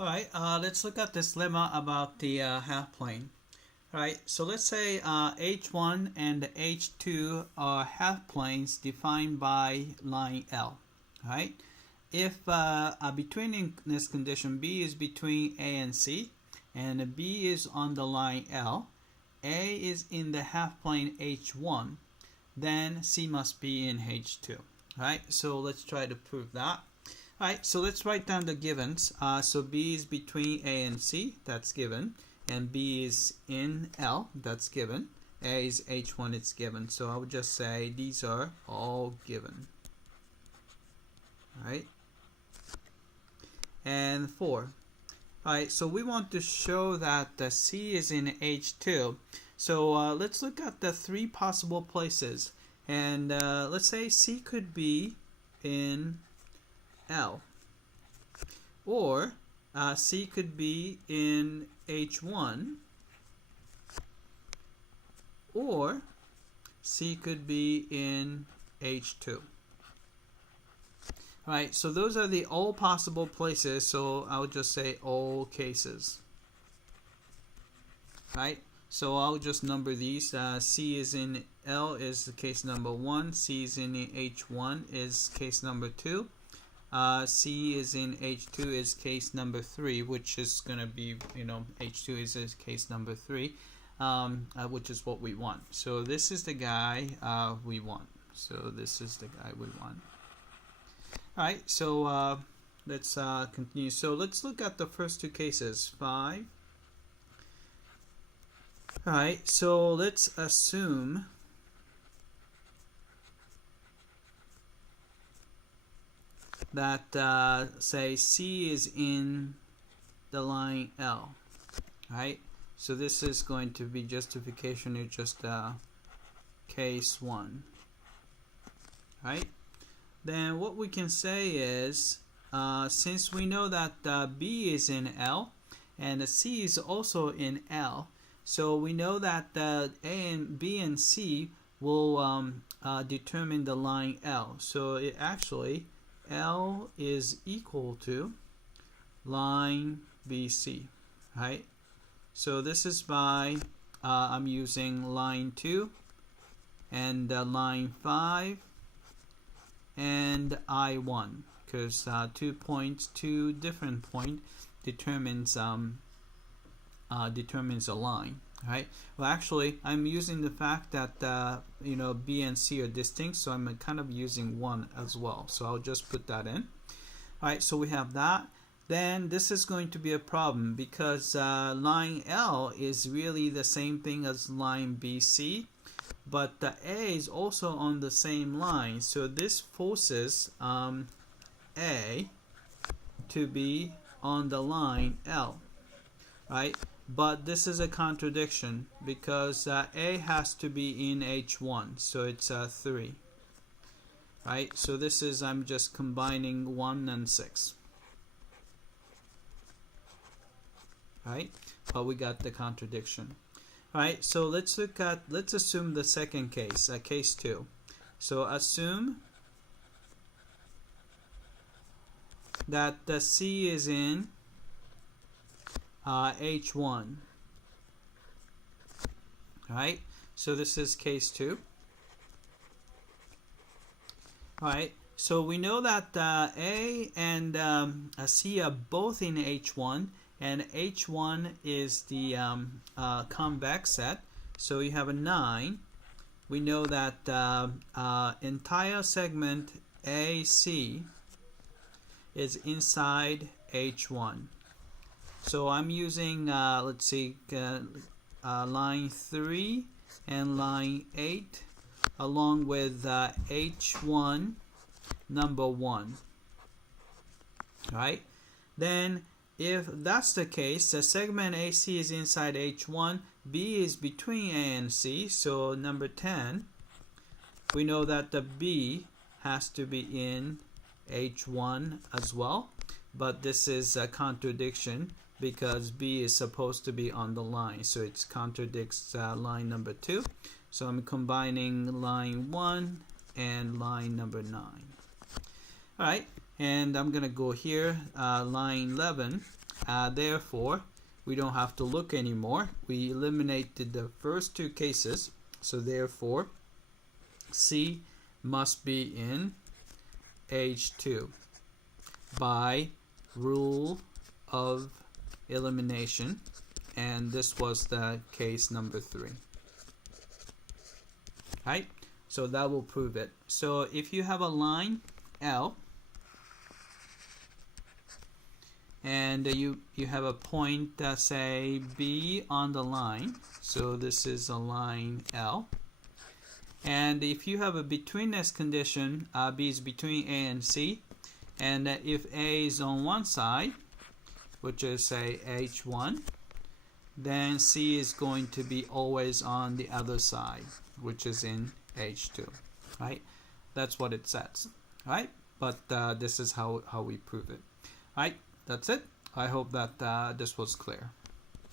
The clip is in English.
Alright, let's look at this lemma about the half plane. Alright, so let's say H1 and H2 are half planes defined by line L. Alright, if between in this condition B is between A and C, and B is on the line L, A is in the half plane H1, then C must be in H2. Alright, so let's try to prove that. Alright, so let's write down the givens. So B is between A and C, that's given. And B is in L, that's given. A is H1, it's given. So I would just say these are all given. Alright. And 4. Alright, so we want to show that the C is in H2. So let's look at the 3 possible places. And let's say C could be in L, or C could be in H1, or C could be in H2. Alright, so those are the all possible places, so I'll just say all cases. Right, so I'll just number these. C is in L is the case number 1, C is in H1 is case number 2. C is in H2 is case number 3, which is going to be, H2 is case number 3, which is what we want. So this is the guy we want. So this is the guy we want. Alright, so let's continue. So let's look at the first 2 cases. 5. Alright, so let's assume that say C is in the line L, right? So this is going to be justification is just case 1, right? Then what we can say is since we know that B is in L and C is also in L, so we know that A and B and C will determine the line L. So it actually L is equal to line BC, right? So this is by I'm using line 2 and line 5 and I1 because 2 different point determines a line, right? Well, actually, I'm using the fact that B and C are distinct, so I'm kind of using 1 as well. So I'll just put that in. All right, so we have that. Then this is going to be a problem because line L is really the same thing as line BC, but the A is also on the same line. So this forces A to be on the line L, right? But this is a contradiction because A has to be in H1, so it's 3. Right? So this is, I'm just combining 1 and 6. Right? But we got the contradiction. Right? So let's assume the second case, case 2. So assume that the C is in H1. Alright, so this is case 2. Alright, so we know that A and C are both in H1, and H1 is the convex set. So you have a 9. We know that entire segment AC is inside H1. So I'm using, let's see, line 3 and line 8 along with H1 number 1. Right? Then if that's the case, the segment AC is inside H1, B is between A and C, so number 10, we know that the B has to be in H1 as well, but this is a contradiction because B is supposed to be on the line, so it contradicts line number 2. So I'm combining line 1 and line number 9. Alright, and I'm gonna go here, line 11. Therefore, we don't have to look anymore. We eliminated the first two cases, so therefore C must be in H2 by rule of elimination, and this was the case number 3. Right? So that will prove it. So if you have a line L and you have a point, say B on the line, so this is a line L, and if you have a betweenness condition, B is between A and C, and if A is on one side, which is say H1, then C is going to be always on the other side, which is in H2, right? That's what it says, right? But this is how we prove it, right? That's it. I hope that this was clear.